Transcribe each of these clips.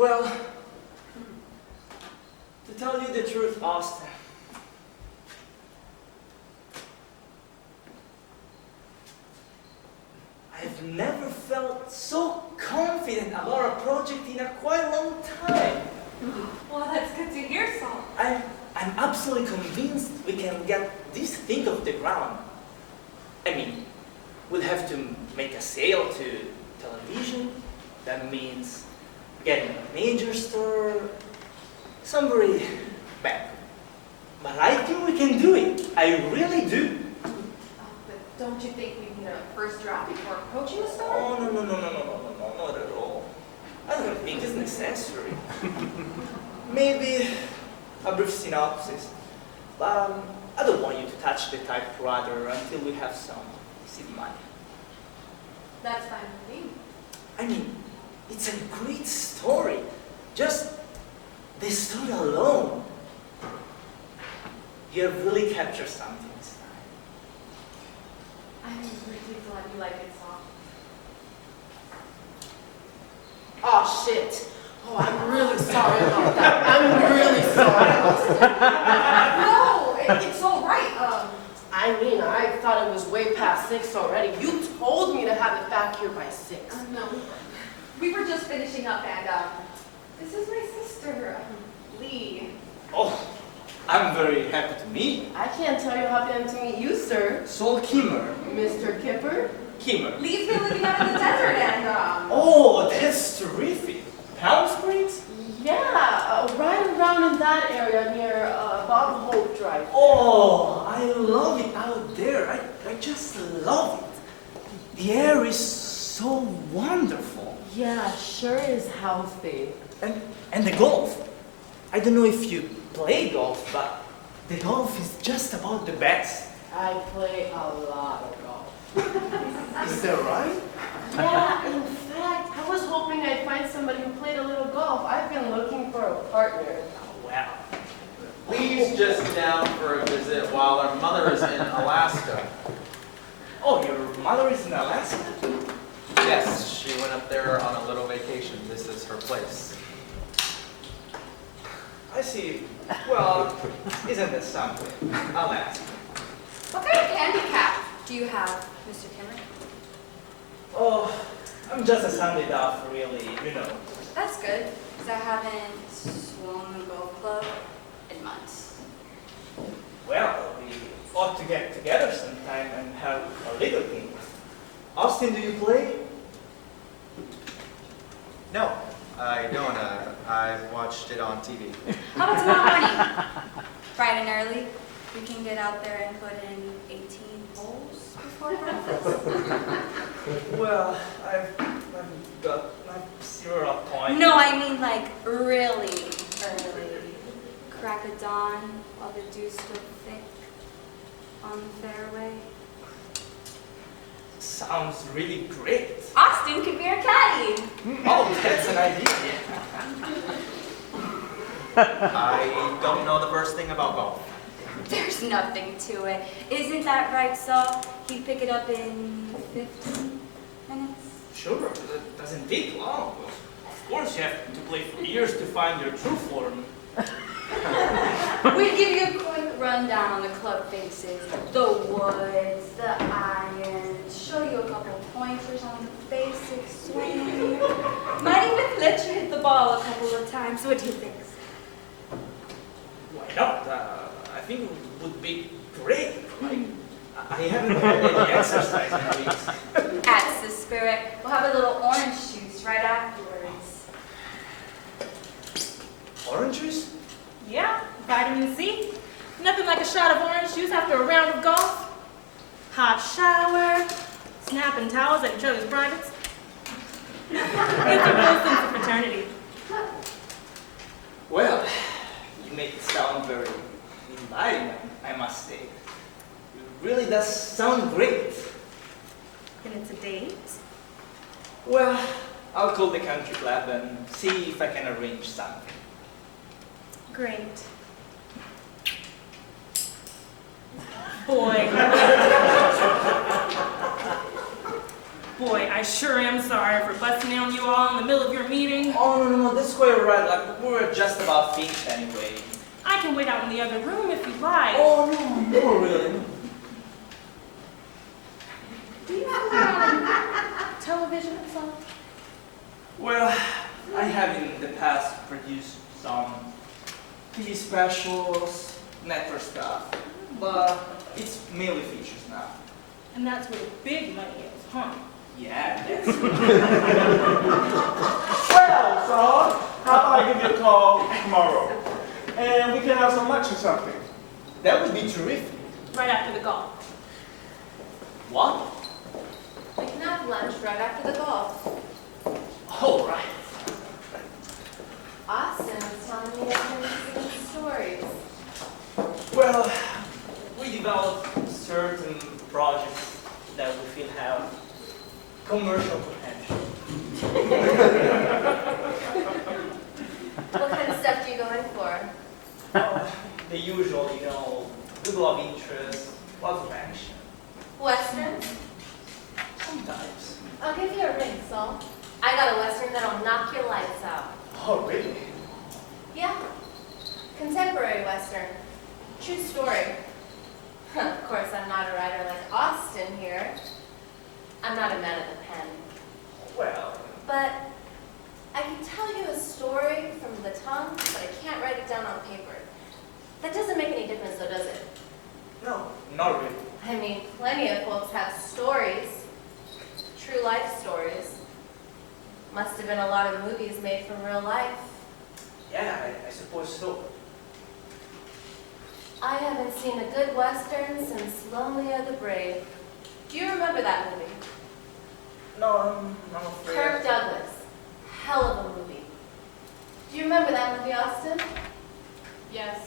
Well, to tell you the truth, Austin, I've never felt so confident about a project in a quite long time. Well, that's good to hear, Saul. I'm absolutely convinced we can get this thing off the ground. I mean, we'll have to make a sale to television. That means getting a major store, somebody bad. But I think we can do it. I really do. But don't you think we need a first draft before approaching the store? Oh, no, not at all. I don't think it's necessary. Maybe a brief synopsis. I don't want you to touch the typewriter until we have some seed money. That's fine with me. I mean, it's a great story. Just the story alone. You have really captured something this time. I'm really glad you like it, Saul. Oh, shit. Oh, I'm really sorry about that. I'm really sorry, Austin. No, it's all right. I mean, I thought it was way past 6 already. You told me to have it back here by 6. No, we were just finishing up, and this is my sister, Lee. Oh, I'm very happy to meet I can't tell you how happy I am to meet you, sir. Saul Kimmer. Mr. Kipper. Kimmer. Lee's been living out in the desert, and Oh, that's terrific. Palm Springs? Yeah, right around in that area near Bob Hope Drive. Oh, I love it out there. I just love it. The air is so wonderful. Yeah, sure is healthy. And the golf. I don't know if you play golf, but the golf is just about the best. I play a lot of golf. Is that right? Yeah, in fact, I was hoping I'd find somebody who played a little golf. I've been looking for a partner. Oh, wow. Lee's just down for a visit while our mother is in Alaska. Oh, your mother is in Alaska? Yes, she went up there on a little vacation. This is her place. I see. Well, isn't that something? Alaska. what kind of handicap do you have, Mr. Kimmer? Oh, I'm just a Sunday duff, really, you know. That's good, because I haven't swung a golf club in months. Well, we ought to get together sometime and have a little game. Austin, do you play? No, I don't. I've watched it on TV. How about tomorrow morning? Bright and early. We can get out there and put in 18 holes before breakfast. Well, I've got like 0 points. No, I mean like really early. Crack of dawn while the dew's still thick on the fairway. Sounds really great. Austin could be our caddy. Oh, that's an idea. I don't know the first thing about golf. There's nothing to it. Isn't that right, Saul? He'd pick it up in 15 minutes. Sure, that doesn't take long. Of course, you have to play for years to find your true form. We'd give you a quick rundown on the club faces, the woods, the irons, show you a couple pointers on the basic swing. Might even let you hit the ball a couple of times. What do you think? Why not? I think it would be great. I haven't had any exercise in weeks. That's the spirit. We'll have a little orange juice right afterwards. Orange juice? Yeah, vitamin C. Nothing like a shot of orange juice after a round of golf. Hot shower, snapping towels at each other's privates. It's a real sense of fraternity. Well, you make it sound very inviting, I must say. It really does sound great. And it's a date. Well, I'll call the country club and see if I can arrange something. Great. Boy. Boy, I sure am sorry for busting in on you all in the middle of your meeting. Oh, no, that's was quite alright. Like, we were just about finished anyway. I can wait out in the other room if you like. Oh, no, really. Do you have any television at some? Well, I have in the past produced some TV specials, network stuff, but it's mainly features now. And that's where the big money is, huh? Yeah, that's Well, Saul, how about I give you a call tomorrow? And we can have some lunch or something. That would be terrific. Right after the golf. What? We can have lunch right after the golf. All right. Austin was telling me some stories. Well, we developed certain projects that we feel have commercial potential. What kind of stuff do you go in for? The usual, Google of interest, lots of action. Westerns? Sometimes. I'll give you a ring, Saul. I got a Western that'll knock your lights out. Oh, really? Yeah. Contemporary Western. True story. Of course, I'm not a writer like Austin here. I'm not a man of the pen. Well, But I can tell you a story from the tongue, but I can't write it down on paper. That doesn't make any difference, though, does it? no, not really. I mean, plenty of folks have stories. True life stories. Must have been a lot of movies made from real life. Yeah, I suppose so. I haven't seen a good Western since Lonely Are the Brave. Do you remember that movie? No, I'm afraid. Kirk Douglas. Hell of a movie. Do you remember that movie, Austin? Yes.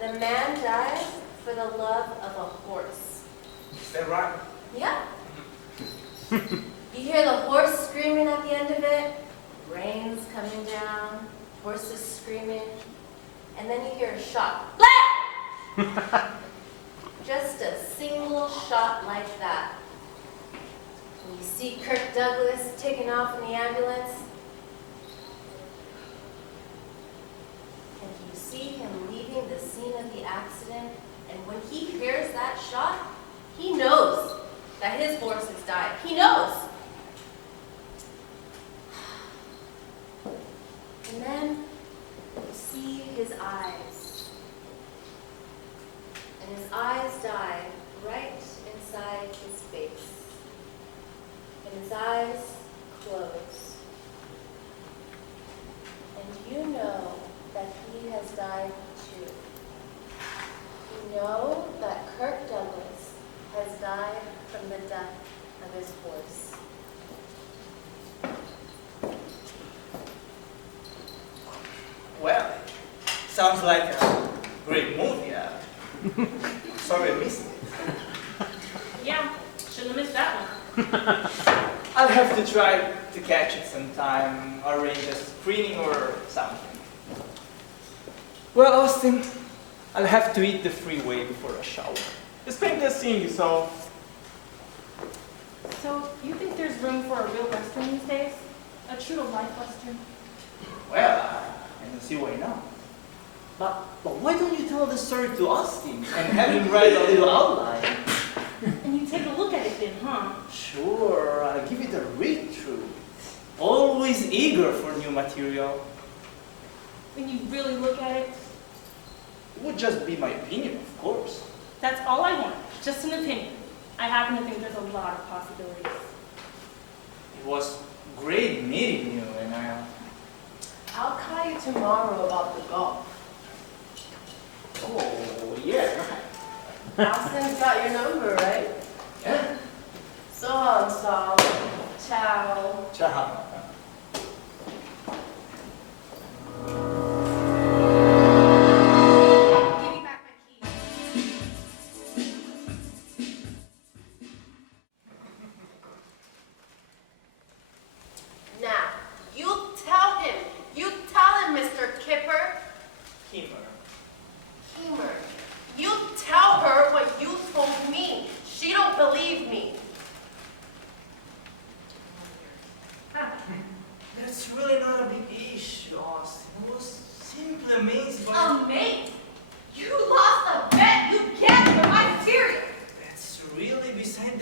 The man dies for the love of a horse. Is that right? Yeah. You hear the horse screaming at the end of it, rain's coming down, horses screaming, and then you hear a shot. Let! Just a single shot like that. And you see Kirk Douglas taking off in the ambulance, and you see him leaving the scene of the accident, and when he hears that shot, he knows that his horse has died. He knows. And then you see his eyes. And his eyes die right inside his face. And his eyes close. And you know that he has died too. You know that Kirk Douglas has died from the death of his horse. Well, sounds like a great movie. Sorry I missed it. Yeah, shouldn't have missed that one. I'll have to try to catch it sometime, arrange a screening or something. Well, Austin, I'll have to eat the freeway before a shower. It's been good seeing you, Saul. So, you think there's room for a real Western these days? A true-to-life Western? Well, I don't see why not. But why don't you tell the story to Austin and have him write a little outline? And you take a look at it then, huh? Sure, I'll give it a read-through. Always eager for new material. When you really look at it, It would just be my opinion, of course. that's all I want. Just an opinion. I happen to think there's a lot of possibilities. It was great meeting you, and I'll call you tomorrow about the golf. oh, yeah. Austin's got your number, right? Yeah. So long, Saul. Ciao. Ciao. Give me back my keys. Now, you tell him. You tell him, Mr. Kipper. Kimmer. Humor. You tell her what you told me.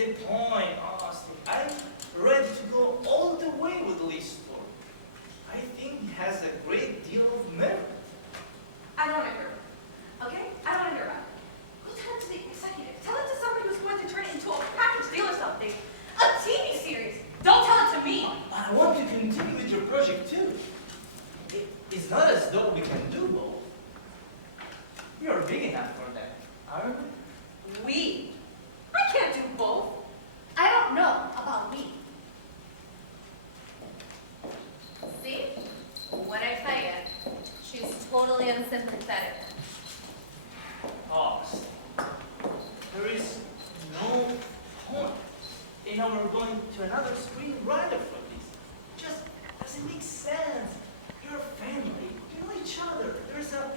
the point, Austin. I'm ready to go all the way with Lee's story. I think he has a great deal of merit. I don't want to hear about it. Okay? I don't want to hear about it. Go tell it to the executive. Tell it to somebody who's going to turn it into a package deal or something. A TV series. Don't tell it to me. But I want to continue with your project too. It's not as though we can do both. We are big enough for that, aren't we? We? I can't do both. I don't know about me. See? What I tell you, she's totally unsympathetic. Austin, there is no point in our going to another screenwriter for this. Just doesn't make sense. You're a family. You know each other. There's a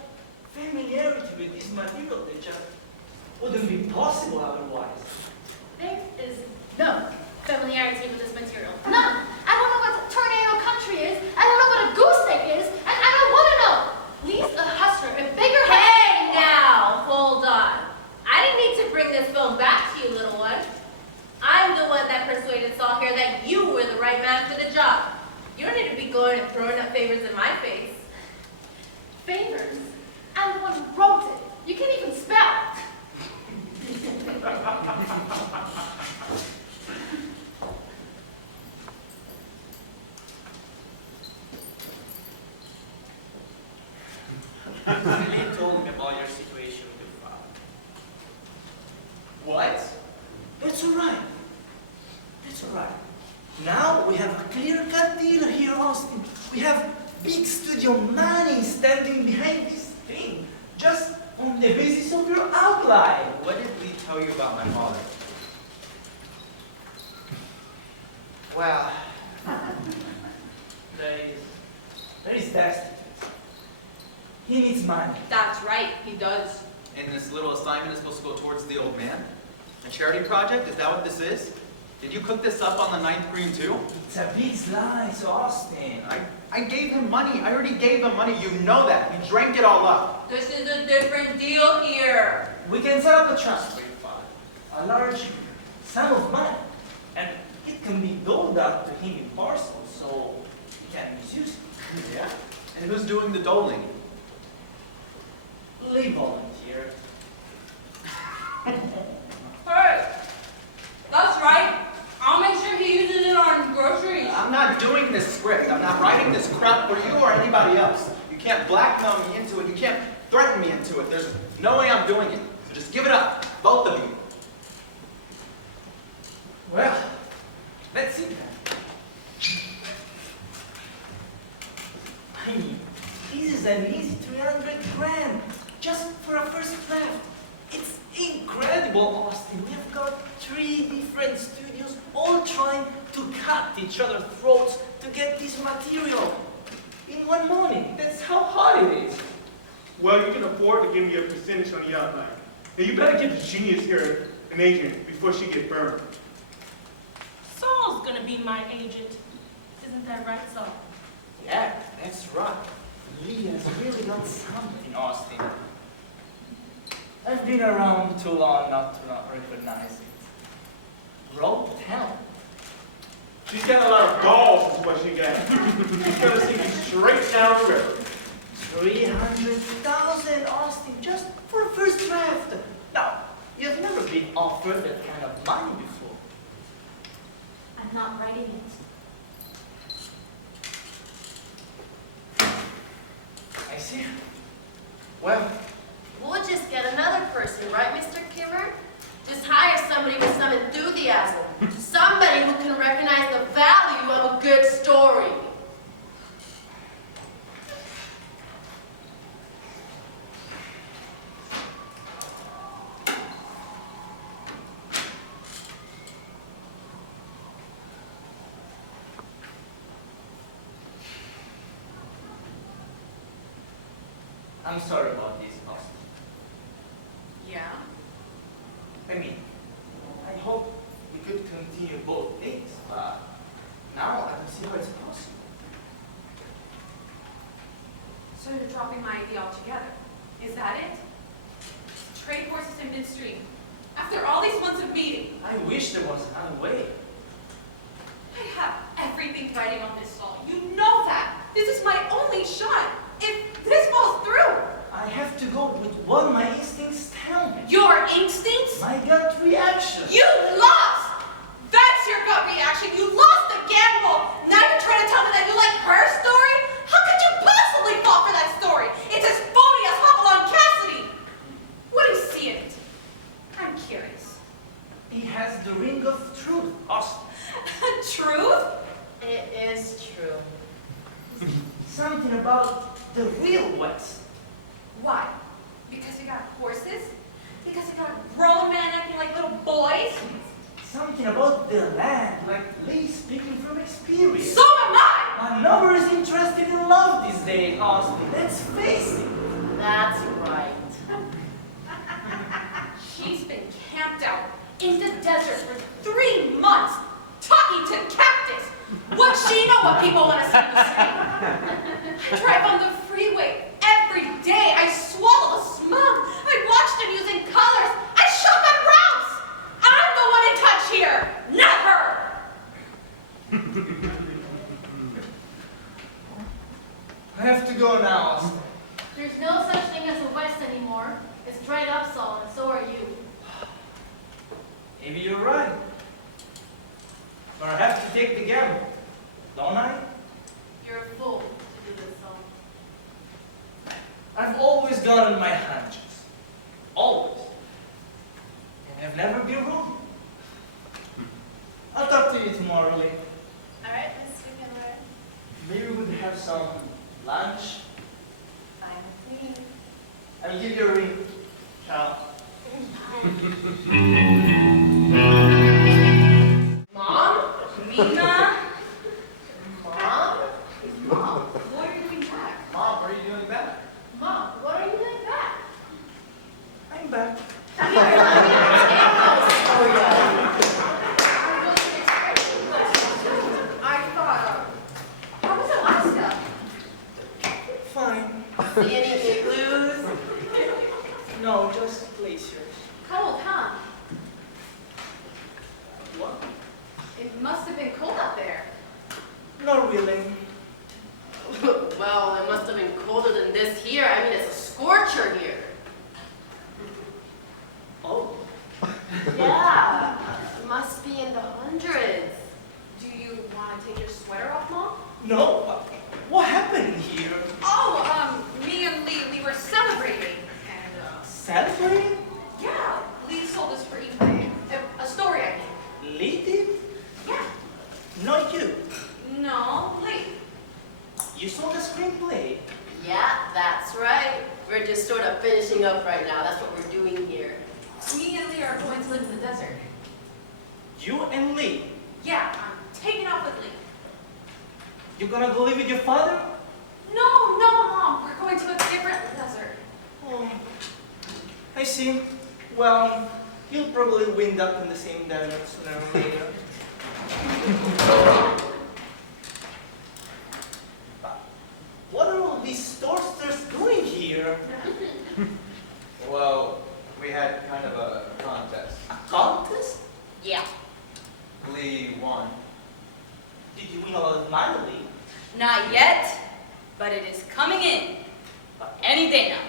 familiarity with this material that just wouldn't be possible otherwise. There is no familiarity with this material. None. I don't know what a tornado country is. I don't know what a gooseneck is. And I don't want to know. Lee's a hustler and bigger. Hey, now, hold on. I didn't need to bring this film back to you, little one. I'm the one that persuaded Saul here that you were the right man for the job. You don't need to be going and throwing up favors in my face. Favors. I'm the one who wrote it. You can't even spell. Lee told me about your situation with your father. What? That's all right. That's all right. Now we have a clear-cut deal here, Austin. We have big studio money standing behind this thing, just on the basis of your outline. What did Lee tell you about my father? Well, There is destitute. He needs money. That's right, he does. and this little assignment is supposed to go towards the old man? A charity project? Is that what this is? Did you cook this up on the ninth green too? It's a big slice, Austin. I gave him money. I already gave him money. You know that. He drank it all up. This is a different deal here. We can set up a trust for your father. A large sum of money. And it can be doled out to him in parcels, so he can misuse it. Yeah? And who's doing the doling? Lee volunteered. Hey, that's right. I'll make sure he uses it on groceries. I'm not doing this script. I'm not writing this crap for you or anybody else. You can't blackmail me into it. You can't threaten me into it. There's no way I'm doing it. So just give it up, both of you. Well, let's see then. I mean, this is an easy 300 grand just for a first draft. It's incredible, Austin. We've got 3 different studios all trying to cut each other's throats to get this material in one morning. That's how hard it is. Well, you can afford to give me a percentage on the outline. Now, you better get the genius here an agent before she gets burned. Saul's gonna be my agent. Isn't that right, Saul? Yeah, that's right. Lee has really done something, Austin. I've been around too long not to not recognize it. Raw talent. She's got a lot of balls, is what she got. She's gonna sing you straight down the river. 300,000, Austin, just for a first draft. Now, you've never been offered that kind of money before. I'm not writing it. I see. Well, We'll just get another person, right, Mr. Kimmer? Just hire somebody with some enthusiasm. Somebody who can recognize the value of a good story. I'm sorry about this, Austin. Yeah. I mean, I hope we could continue both things, but now I don't see how it's possible. So you're dropping my idea altogether. Is that it? Trade forces in midstream. After all these months of meeting. I I wish there was another way. I have everything riding on this Saul. You know that. This is my only shot. If this falls through. I have to go with what my instincts tell me. Your instincts? My gut reaction. You lost! That's your gut reaction. You lost the gamble. Now you're trying to tell me that you like her story? How could you possibly fall for that story? It's as phony as Hopalong Cassidy. What do you see in it? I'm curious. He has the ring of truth, Austin. Truth? It is true. Something about the real West. Why? Because you got horses? Because you got grown men acting like little boys? Something about the land, like Lee speaking from experience. So am I! My lover is interested in love these days, Austin. Let's face it. That's right. She's been camped out in the desert for 3 months, talking to cactus. What's she know what people want to see me say? I drive on the freeway every day. I swallow the smug. I watch them using colors. I shop at Ralph's. I'm the one in touch here, not her. I have to go now, Austin. There's no such thing as a West anymore. It's dried up, Saul, and so are you. Maybe you're right. But I have to take the gamble, don't I? You're a fool to do this, Saul. I've always gone on my hunches. Always. And I've never been wrong. I'll talk to you tomorrow, Lee. All right, Mr. Miller. Maybe we could have some lunch. Fine with me. I'll give you a ring. Ciao. Mom? Mina? Mom? Mom? What are you doing back? Mom, what are you doing back? Mom, what are you doing back? I'm back. I thought, how was Alaska? Fine. See any igloos? No, just glaciers. Cold, huh? What? It must have been cold out there. Not really. Well, it must have been colder than this here. I mean, it's a scorcher here. Oh. Yeah, it must be in the hundreds. Do you want to take your sweater off, Mom? No. What happened here? Oh, me and Lee, we were celebrating. And, Celebrating? yeah, Lee sold us for eBay. A story, I mean. Lee did? Yeah. Not you. No, Lee. You saw the screenplay. Yeah, that's right. We're just sort of finishing up right now. That's what we're doing here. Me and Lee are going to live in the desert. You and Lee. Yeah, I'm taking off with Lee. You're gonna go live with your father? No, Mom. We're going to a different desert. Oh. I see. Well, you'll probably wind up in the same desert sooner or later. What are all these toasters doing here? Well, we had kind of a contest. A contest? Yeah. Lee won. Did you win a lot of money, Lee? Not yet, but it is coming in. Any day now.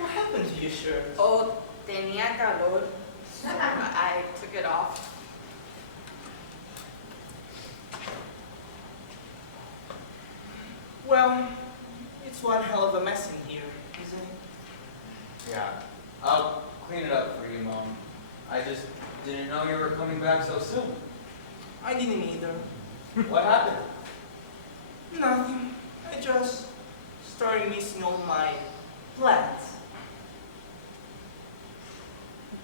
What happened to your shirt? Oh, tenía calor, so I took it off. Well, it's one hell of a mess in here, isn't it? Yeah, I'll clean it up for you, Mom. I just didn't know you were coming back so soon. I didn't either. What happened? Nothing. I just started missing all my plans.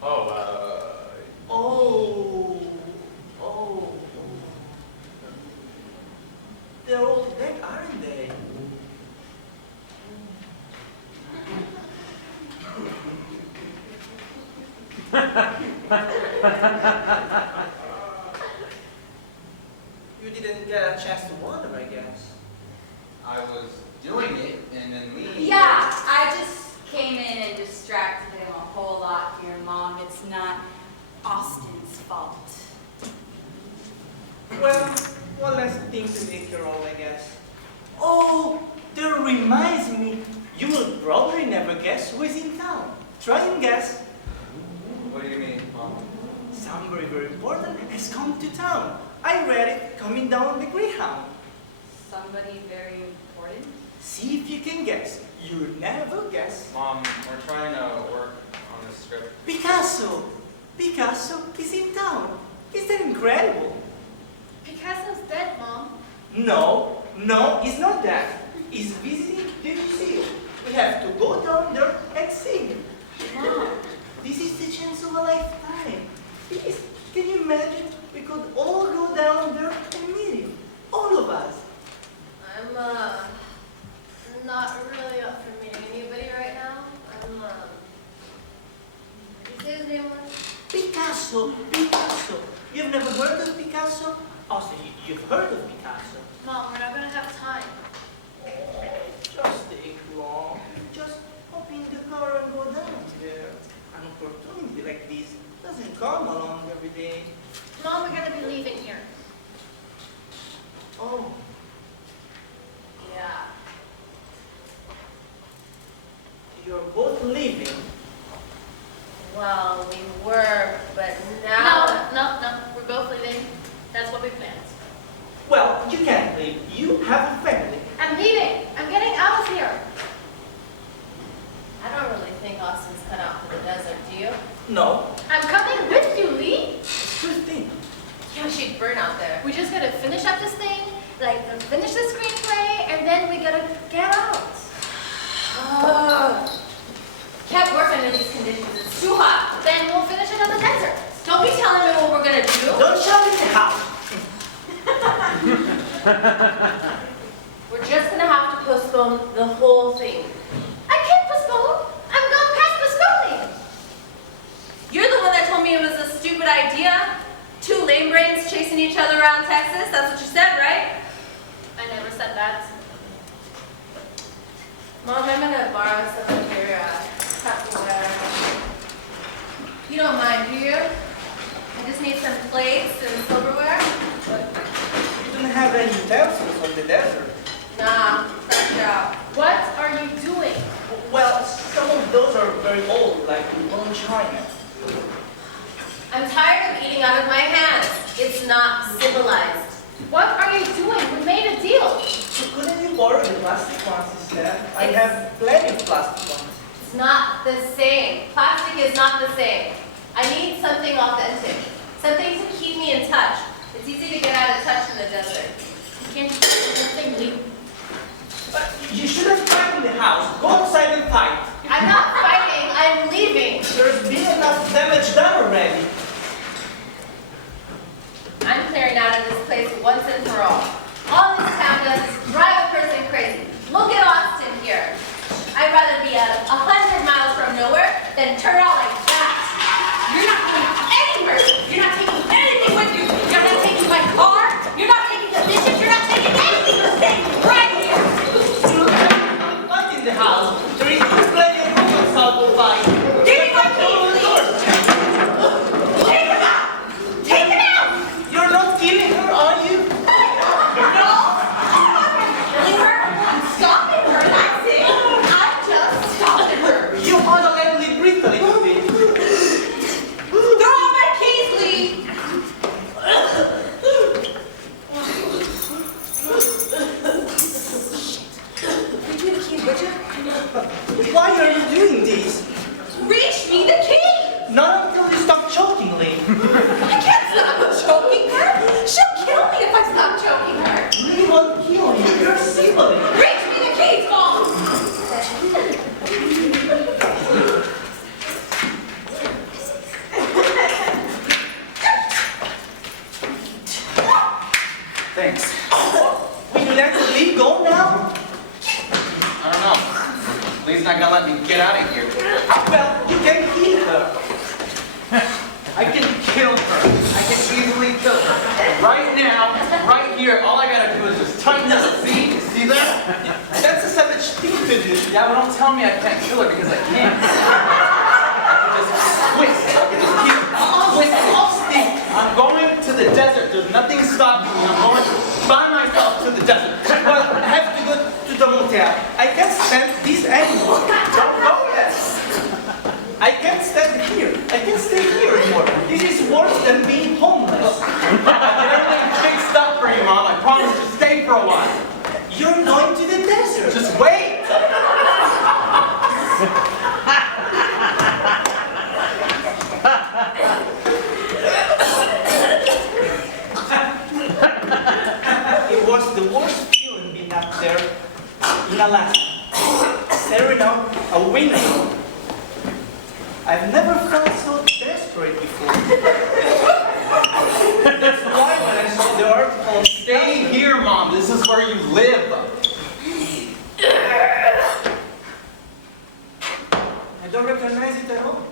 Oh, Oh. They're all dead, aren't they? You didn't get a chance to water, I guess. I was doing it, and then Lee... Yeah, I just came in and distracted him a whole lot here, Mom. It's not Austin's fault. Well, one less thing to take care of, I guess. Oh, that reminds me. You will probably never guess who is in town. Try and guess. What do you mean, Mom? Somebody very important has come to town. I read it coming down the Greyhound. Somebody very important? See if you can guess. You never guess. Mom, we're trying to work on this script. Picasso! Picasso is in town. Is that incredible? Picasso's dead, Mom. No, it's not that. He's visiting the museum. We have to go down there and see him. Mom, this is the chance of a lifetime. Can you imagine? We could all go down there and meet him. All of us. I'm not really up for meeting anybody right now. You say his name was? Picasso. You've never heard of Picasso? Also, you've heard of Picasso. Mom, we're not gonna have time. Just take long. Just hop in the car and go down there. An opportunity like this doesn't come along every day. Mom, we're gonna be leaving here. Oh, Yeah. you're both leaving. Well, we were, but now. No, we're both leaving. That's what we planned. Well, you can't leave. You have a family. I'm leaving. I'm getting out of here. I don't really think Austin's cut out for the desert, do you? No. I'm coming with you, Lee. Good thing. Yeah, she'd burn out there. We just gotta finish up this thing, finish the screenplay, and then we gotta get out. Can't work under these conditions. It's too hot. Then we'll finish it on the desert. Don't be telling me what we're gonna do. Don't shout in the house. We're just gonna have to postpone the whole thing. I can't postpone. I'm going past postponing. You're the one that told me it was a stupid idea. Two lame brains chasing each other around Texas. That's what you said, right? I never said that. Mom, I'm gonna borrow some of your Tupperware. You don't mind, do you? I just need some plates and silverware. You don't have any utensils on the desert. Nah, fresh out. What are you doing? Well, some of those are very old, like bone china. I'm tired of eating out of my hands. It's not civilized. What are you doing? We made a deal. So couldn't you borrow the plastic ones instead? I have plenty of plastic ones. It's not the same. Plastic is not the same. I need something authentic. Something to keep me in touch. It's easy to get out of touch in the desert. You can't do the thing, Lee. But you shouldn't fight in the house. Go outside and fight. I'm not fighting. I'm leaving. There's been enough damage done already. I'm clearing out of this place once and for all. All this town does is drive a person crazy. Look at Austin here. I'd rather be at 100 miles from nowhere than turn out like that. You're not going anywhere. You're not taking anything with you. You're not taking my car. You're not taking the dishes. You're not taking anything. You're staying right here. Fight in the house. There is plenty of room outside to fight. Give me my keys, please. Take him out. Take him out. You're not killing her, are you? No. Killing her. I'm stopping her. That's it. I'm just stopping her. You automatically breathe a little bit. Throw out my keys, Lee. Give me the keys, would you? Why are you doing this? Reach me the keys. Not until you stop choking, Lee. I can't stop choking her. She'll kill me if I stop choking her. Lee won't kill you. You're civil. Reach me the keys, Mom. Thanks. Will you let Lee go now? I don't know. Lee's not gonna let me get out of here. Well, you can kill her. I can kill her. I can easily kill her. Right now, right here, all I gotta do is just tighten up. See? See that? That's a savage thing to do. Yeah, but don't tell me I can't kill her because I can't. I can just twist. I can just keep. It's exhausting. I'm going to the desert. There's nothing stopping me. I'm going by myself to the desert. Well, I have to go to the motel. I can't stand these animals. Don't go yet. I can't stand here. I can't stay here anymore. This is worse than being homeless. I get everything fixed up for you, Mom. I promise to stay for a while. You're going to the desert. Just wait. It was the worst feeling being up there in Alaska, staring out a window. I've never felt so desperate before. That's why when I saw the article, Stay here, Mom. This is where you live. I don't recognize it at all.